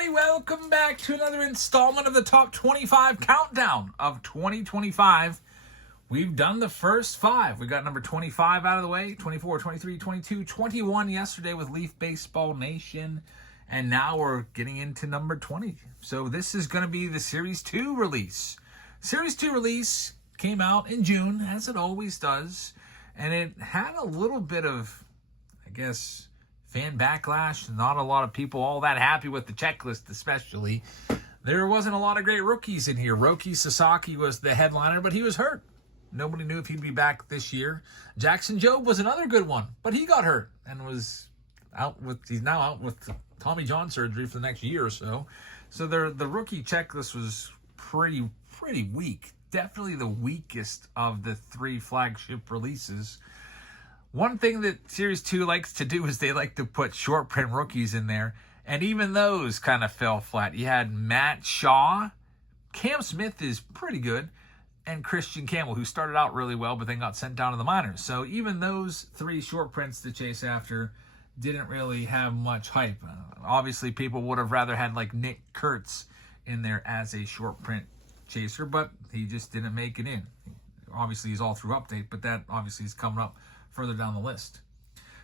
everybody. Welcome back to another installment of the Top 25 Countdown of 2025. We've done the first 5. We got number 25 out of the way, 24, 23, 22, 21 yesterday with Leaf Baseball Nation, and now we're getting into number 20. So this is going to be the Series 2 release. Series 2 release came out in June, as it always does, and it had a little bit of, I guess, fan backlash. Not a lot of people all that happy with the checklist, especially. There wasn't a lot of great rookies in here. Roki Sasaki was the headliner, but he was hurt. Nobody knew if he'd be back this year. Jackson Jobe was another good one, but he got hurt and was out with. He's now out with Tommy John surgery for the next year or so. So the rookie checklist was pretty weak. Definitely the weakest of the 3 flagship releases. One thing that Series 2 likes to do is they like to put short print rookies in there, and even those kind of fell flat. You had Matt Shaw, Cam Smith is pretty good, and Christian Campbell, who started out really well but then got sent down to the minors. So even those 3 short prints to chase after didn't really have much hype. Obviously, people would have rather had like Nick Kurtz in there as a short print chaser, but he just didn't make it in. Obviously, he's all through update, but that obviously is coming up further down the list.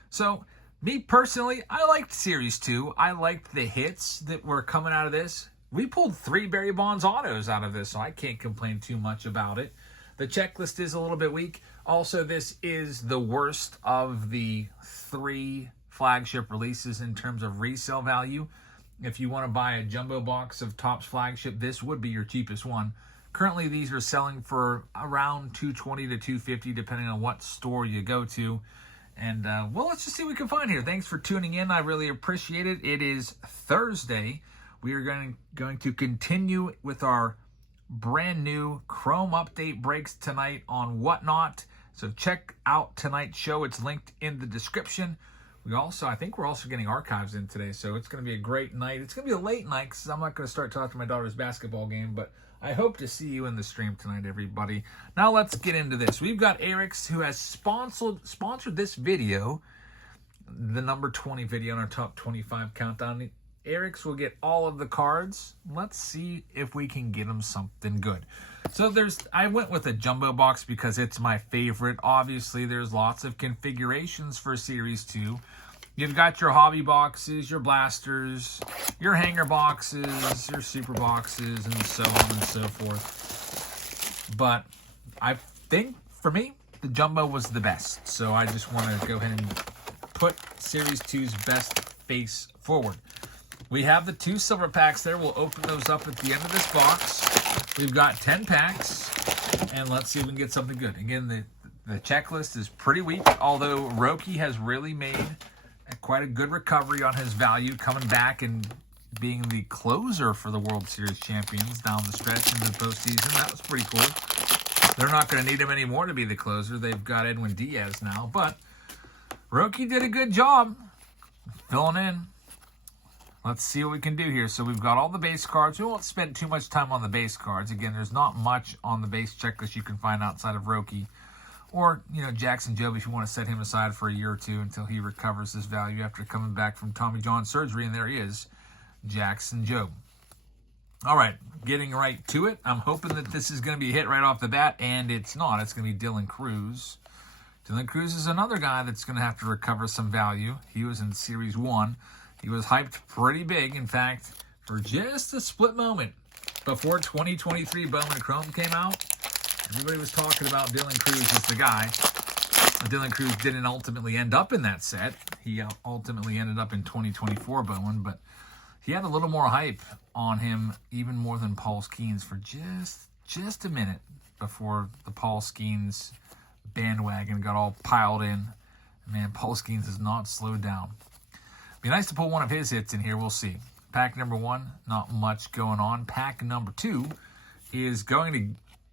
So, me personally, I liked Series 2. I liked the hits that were coming out of this. We pulled 3 Barry Bonds autos out of this, so I can't complain too much about it. The checklist is a little bit weak. Also, this is the worst of the 3 flagship releases in terms of resale value. If you want to buy a jumbo box of TOPPS flagship, this would be your cheapest one. Currently, these are selling for around $220 to $250, depending on what store you go to. And, well, let's just see what we can find here. Thanks for tuning in. I really appreciate it. It is Thursday. We are going to continue with our brand new Chrome update breaks tonight on Whatnot. So check out tonight's show. It's linked in the description. I think we're also getting archives in today, so it's going to be a great night. It's going to be a late night because I'm not going to start talking my daughter's basketball game, but I hope to see you in the stream tonight, everybody. Now let's get into this. We've got Eric's, who has sponsored this video, the number 20 video on our top 25 countdown. Eric's will get all of the cards. Let's see if we can get him something good. So I went with a jumbo box because it's my favorite. Obviously, there's lots of configurations for Series 2. You've got your hobby boxes, your blasters, your hanger boxes, your super boxes, and so on and so forth. But I think, for me, the jumbo was the best. So I just want to go ahead and put Series 2's best face forward. We have the 2 silver packs there. We'll open those up at the end of this box. We've got 10 packs, and let's see if we can get something good. Again, the checklist is pretty weak, although Roki has really made quite a good recovery on his value, coming back and being the closer for the World Series champions down the stretch in the postseason. That was pretty cool. They're not going to need him anymore to be the closer. They've got Edwin Diaz now, but Roki did a good job filling in. Let's see what we can do here. So we've got all the base cards. We won't spend too much time on the base cards. Again, there's not much on the base checklist you can find outside of Roki. Or, Jackson Jobe, if you want to set him aside for a year or two until he recovers his value after coming back from Tommy John surgery. And there he is, Jackson Jobe. All right, getting right to it. I'm hoping that this is going to be a hit right off the bat, and it's not. It's going to be Dylan Cruz. Dylan Cruz is another guy that's going to have to recover some value. He was in Series 1. He was hyped pretty big. In fact, for just a split moment before 2023 Bowman Chrome came out, everybody was talking about Dylan Cruz as the guy. Dylan Cruz didn't ultimately end up in that set. He ultimately ended up in 2024 Bowman, but he had a little more hype on him, even more than Paul Skeens, for just a minute before the Paul Skeens bandwagon got all piled in. Man, Paul Skeens has not slowed down. Be nice to pull one of his hits in here. We'll see. Pack number 1, not much going on. Pack number 2 is going to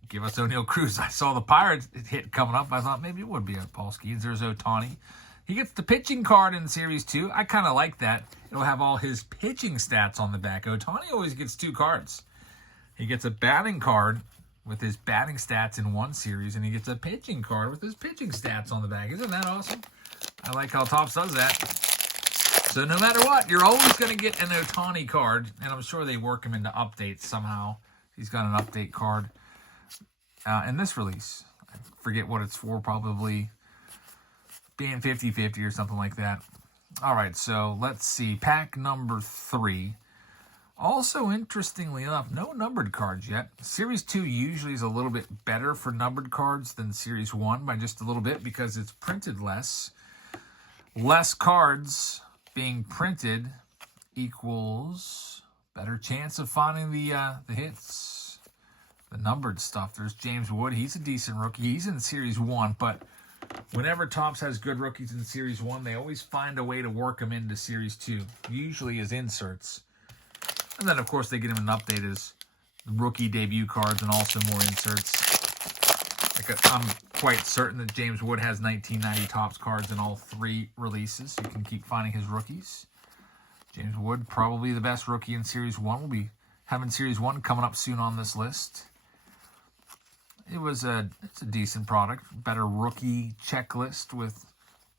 give us O'Neal Cruz. I saw the Pirates hit coming up. I thought maybe it would be a Paul Skeens. There's Ohtani. He gets the pitching card in Series 2. I kind of like that. It'll have all his pitching stats on the back. Ohtani always gets 2 cards. He gets a batting card with his batting stats in one series, and he gets a pitching card with his pitching stats on the back. Isn't that awesome? I like how TOPPS does that. So no matter what, you're always going to get an Ohtani card, and I'm sure they work him into updates somehow. He's got an update card in this release. I forget what it's for, probably being 50-50 or something like that. All right, so let's see. Pack number 3. Also, interestingly enough, no numbered cards yet. Series 2 usually is a little bit better for numbered cards than Series 1 by just a little bit because it's printed less. Less cards being printed equals better chance of finding the hits, the numbered stuff. There's James Wood. He's a decent rookie. He's in Series 1, but whenever Topps has good rookies in Series 1, they always find a way to work them into Series 2, usually as inserts. And then, of course, they get him an update as rookie debut cards and also more inserts. Like I'm quite certain that James Wood has 1990 Topps cards in all 3 releases. You can keep finding his rookies. James Wood, probably the best rookie in Series 1. We'll be having Series 1 coming up soon on this list. It's a decent product. Better rookie checklist with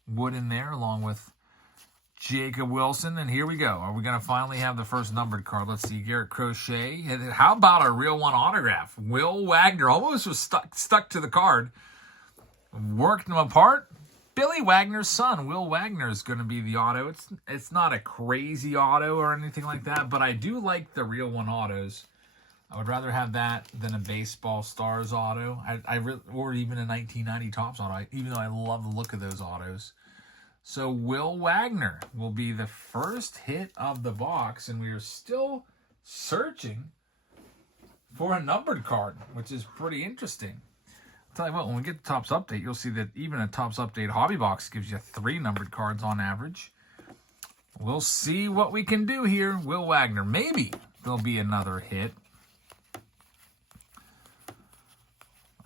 Wood in there, along with Jacob Wilson. And here we go. Are we going to finally have the first numbered card? Let's see. Garrett Crochet. How about a real one autograph? Will Wagner almost was stuck to the card. Worked them apart. Billy Wagner's son, Will Wagner, is going to be the auto. It's not a crazy auto or anything like that, but I do like the real one autos. I would rather have that than a Baseball Stars auto, or even a 1990 Topps auto, even though I love the look of those autos. So Will Wagner will be the first hit of the box, and we are still searching for a numbered card, which is pretty interesting. I'll tell you what, when we get the Topps update, you'll see that even a Topps update hobby box gives you 3 numbered cards on average. We'll see what we can do here. Will Wagner, maybe there'll be another hit.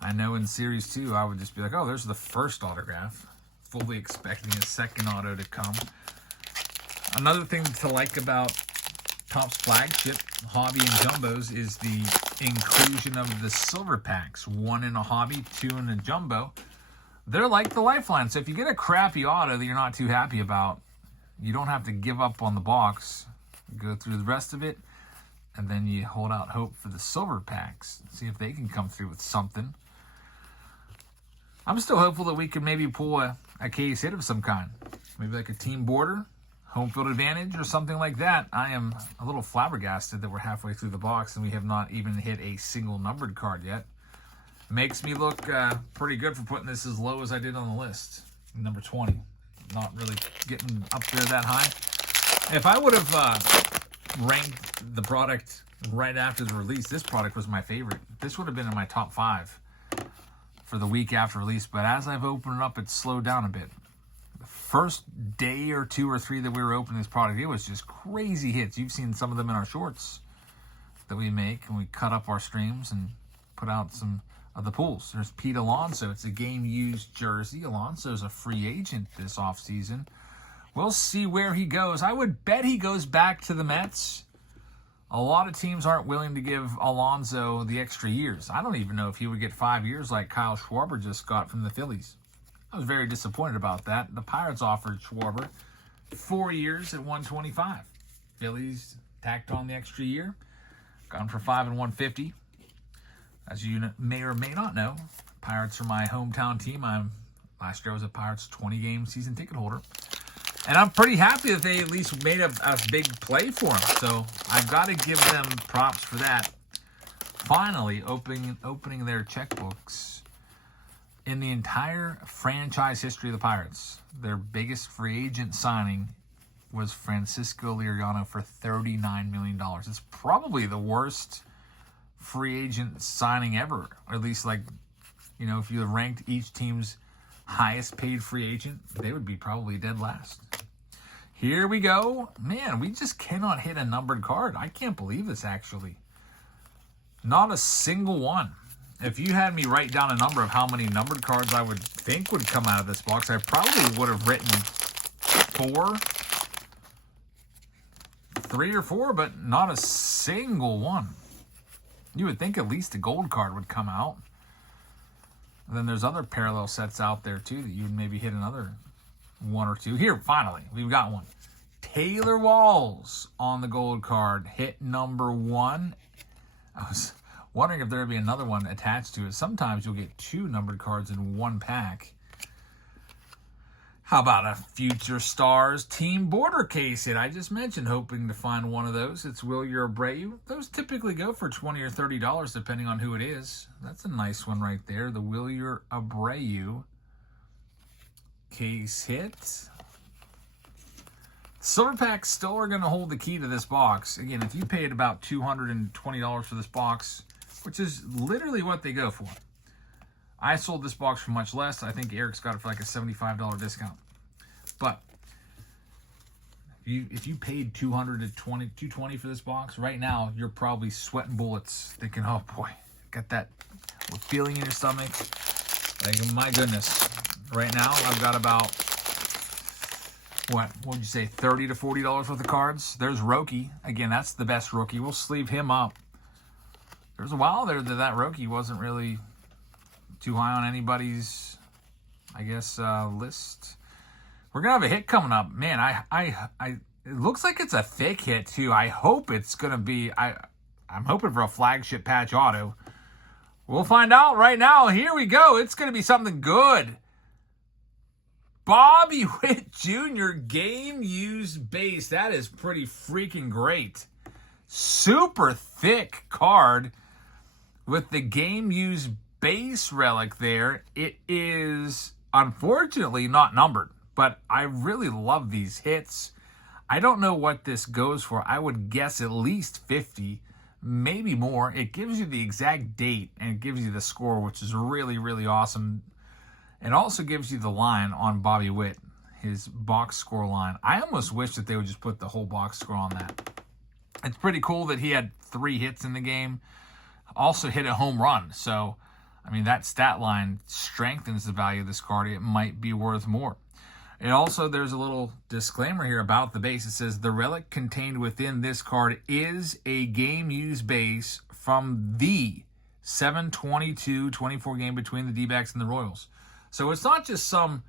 I know in Series 2, I would just be like, oh, there's the first autograph. Fully expecting a second auto to come. Another thing to like about Topps flagship, hobby, and jumbos is the inclusion of the silver packs. 1 in a hobby, 2 in a jumbo. They're like the lifeline. So if you get a crappy auto that you're not too happy about, you don't have to give up on the box. You go through the rest of it, and then you hold out hope for the silver packs. See if they can come through with something. I'm still hopeful that we can maybe pull a case hit of some kind. Maybe like a team border, home field advantage, or something like that. I am a little flabbergasted that we're halfway through the box and we have not even hit a single numbered card yet. Makes me look pretty good for putting this as low as I did on the list. Number 20. Not really getting up there that high. If I would have ranked the product right after the release, this product was my favorite. This would have been in my top 5 for the week after release, but as I've opened it up, it's slowed down a bit. The first day or 2 or 3 that we were opening this product, it was just crazy hits. You've seen some of them in our shorts that we make, and we cut up our streams and put out some of the pools. There's Pete Alonso. It's a game-used jersey. Alonso's a free agent this offseason. We'll see where he goes. I would bet he goes back to the Mets. A lot of teams aren't willing to give Alonso the extra years. I don't even know if he would get 5 years like Kyle Schwarber just got from the Phillies. I was very disappointed about that. The Pirates offered Schwarber 4 years at $125. Phillies tacked on the extra year. Got him for $5 and $150. As you may or may not know, Pirates are my hometown team. Last year I was a Pirates 20-game season ticket holder. And I'm pretty happy that they at least made a big play for him. So I've got to give them props for that. Finally, opening their checkbooks. In the entire franchise history of the Pirates, their biggest free agent signing was Francisco Liriano for $39 million. It's probably the worst free agent signing ever. Or at least, like, you know, if you ranked each team's highest paid free agent, they would be probably dead last. Here we go. Man, we just cannot hit a numbered card. I can't believe this, actually. Not a single one. If you had me write down a number of how many numbered cards I would think would come out of this box, I probably would have written 3 or 4, but not a single one. You would think at least a gold card would come out. And then there's other parallel sets out there, too, that you would maybe hit another 1 or 2. Here, finally, we've got one. Taylor Walls on the gold card. Hit number 1. I was wondering if there would be another one attached to it. Sometimes you'll get 2 numbered cards in one pack. How about a Future Stars Team Border case hit? I just mentioned hoping to find one of those. It's Witt Abreu. Those typically go for $20 or $30 depending on who it is. That's a nice one right there. The Witt Abreu case hit. Silver packs still are going to hold the key to this box. Again, if you paid about $220 for this box, which is literally what they go for. I sold this box for much less. I think Eric's got it for like a $75 discount. But if you paid $220 for this box, right now you're probably sweating bullets thinking, oh boy, got that feeling in your stomach. Like, my goodness. Right now I've got about, what would you say, $30 to $40 worth of cards. There's Roki. Again, that's the best rookie. We'll sleeve him up. There was a while there that rookie wasn't really too high on anybody's, I guess, list. We're gonna have a hit coming up, man. It looks like it's a thick hit too. I hope it's gonna be. I'm hoping for a flagship patch auto. We'll find out right now. Here we go. It's gonna be something good. Bobby Witt Jr. game used base. That is pretty freaking great. Super thick card with the game used base relic there. It is unfortunately not numbered, but I really love these hits. I don't know what this goes for. I would guess at least 50, maybe more. It gives you the exact date and it gives you the score, which is really, really awesome. It also gives you the line on Bobby Witt, his box score line. I almost wish that they would just put the whole box score on that. It's pretty cool that he had 3 hits in the game. Also hit a home run. So, I mean, that stat line strengthens the value of this card. It might be worth more. It also, there's a little disclaimer here about the base. It says, the relic contained within this card is a game-used base from the 7/22/24 game between the D-backs and the Royals. So it's not just some,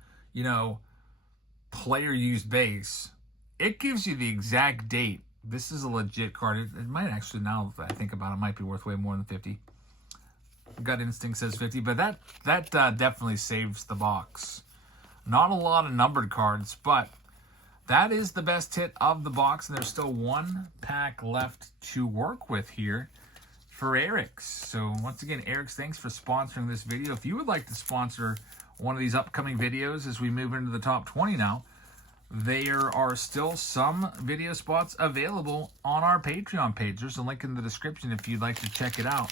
player-used base. It gives you the exact date. This is a legit card. It might actually, now that I think about it, might be worth way more than 50. Gut instinct says 50, but that definitely saves the box. Not a lot of numbered cards, but that is the best hit of the box, and there's still 1 pack left to work with here for Eric's. So once again, Eric's, thanks for sponsoring this video. If you would like to sponsor one of these upcoming videos as we move into the top 20 now, there are still some video spots available on our Patreon page. There's a link in the description if you'd like to check it out.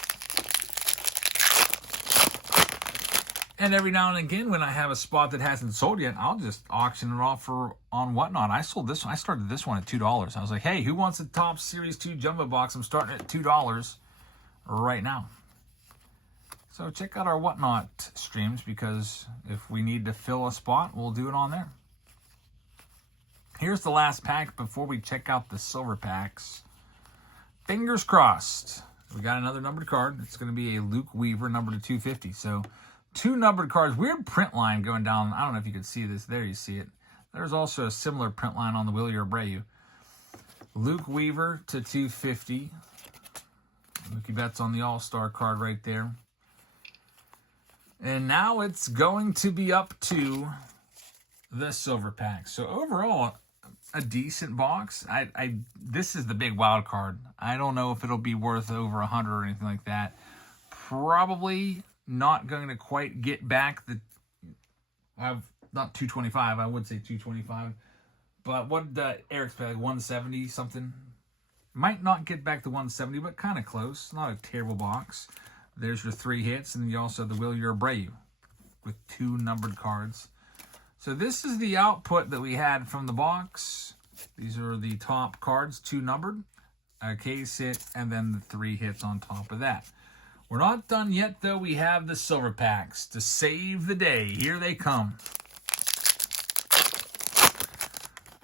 And every now and again, when I have a spot that hasn't sold yet, I'll just auction it off on Whatnot. I sold this one. I started this one at $2. I was like, hey, who wants a TOPPS Series 2 Jumbo Box? I'm starting at $2 right now. So check out our Whatnot streams, because if we need to fill a spot, we'll do it on there. Here's the last pack before we check out the silver packs. Fingers crossed. We got another numbered card. It's going to be a Luke Weaver, numbered to 250. So 2 numbered cards. Weird print line going down. I don't know if you can see this. There you see it. There's also a similar print line on the Witt Abreu. Luke Weaver to 250. Mookie Betts on the All-Star card right there. And now it's going to be up to the silver pack. So overall, a decent box. This is the big wild card. I don't know if it'll be worth over 100 or anything like that. Probably not going to quite get back the, not 225, I would say 225. But what did Eric's pay, like 170 something? Might not get back to 170, but kind of close. Not a terrible box. There's your 3 hits, and you also have the Witt Abreu with 2 numbered cards. So this is the output that we had from the box. These are the top cards, 2 numbered, a case hit, and then the 3 hits on top of that. We're not done yet, though. We have the silver packs to save the day. Here they come.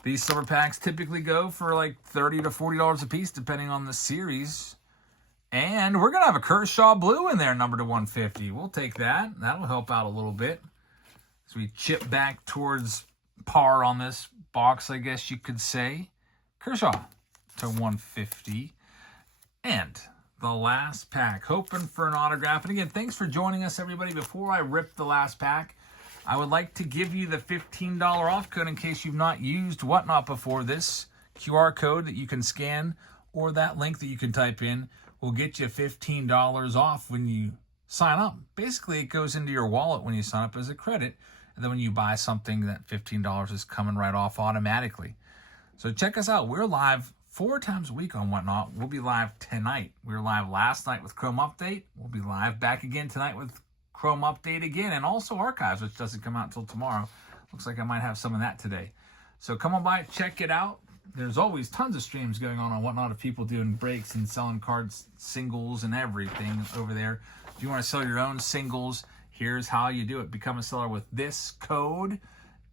These silver packs typically go for like $30 to $40 a piece, depending on the series. And we're going to have a Kershaw Blue in there, numbered to 150. We'll take that. That'll help out a little bit. So we chip back towards par on this box, I guess you could say. Kershaw to 150. And the last pack, hoping for an autograph. And again, thanks for joining us, everybody. Before I rip the last pack, I would like to give you the $15 off code in case you've not used Whatnot before. This QR code that you can scan or that link that you can type in will get you $15 off when you sign up. Basically, it goes into your wallet when you sign up as a credit. And then when you buy something, that $15 is coming right off automatically. So check us out. We're live 4 times a week on Whatnot. We'll be live tonight. We were live last night with Chrome Update. We'll be live back again tonight with Chrome Update again, and also Archives, which doesn't come out until tomorrow. Looks like I might have some of that today. So come on by, check it out. There's always tons of streams going on Whatnot of people doing breaks and selling cards, singles, and everything over there. If you want to sell your own singles, here's how you do it. Become a seller with this code,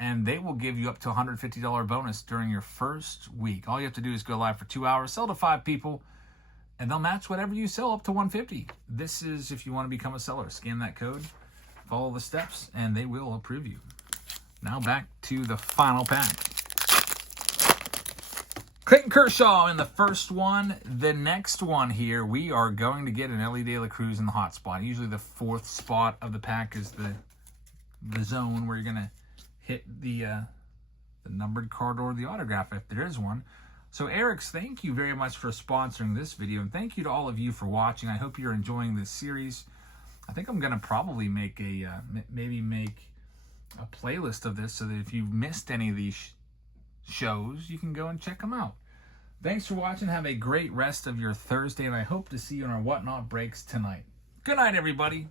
and they will give you up to a $150 bonus during your first week. All you have to do is go live for 2 hours, sell to 5 people, and they'll match whatever you sell up to $150. This is if you want to become a seller. Scan that code, follow the steps, and they will approve you. Now back to the final pack. Clayton Kershaw in the first one. The next one here, we are going to get an Ellie De La Cruz in the hot spot. Usually the 4th spot of the pack is the zone where you're going to hit the numbered card or the autograph if there is one. So Eric's, thank you very much for sponsoring this video, and thank you to all of you for watching. I hope you're enjoying this series. I think I'm going to probably make a a playlist of this so that if you've missed any of these shows, you can go and check them out. Thanks for watching. Have a great rest of your Thursday, and I hope to see you on our Whatnot breaks tonight. Good night, everybody.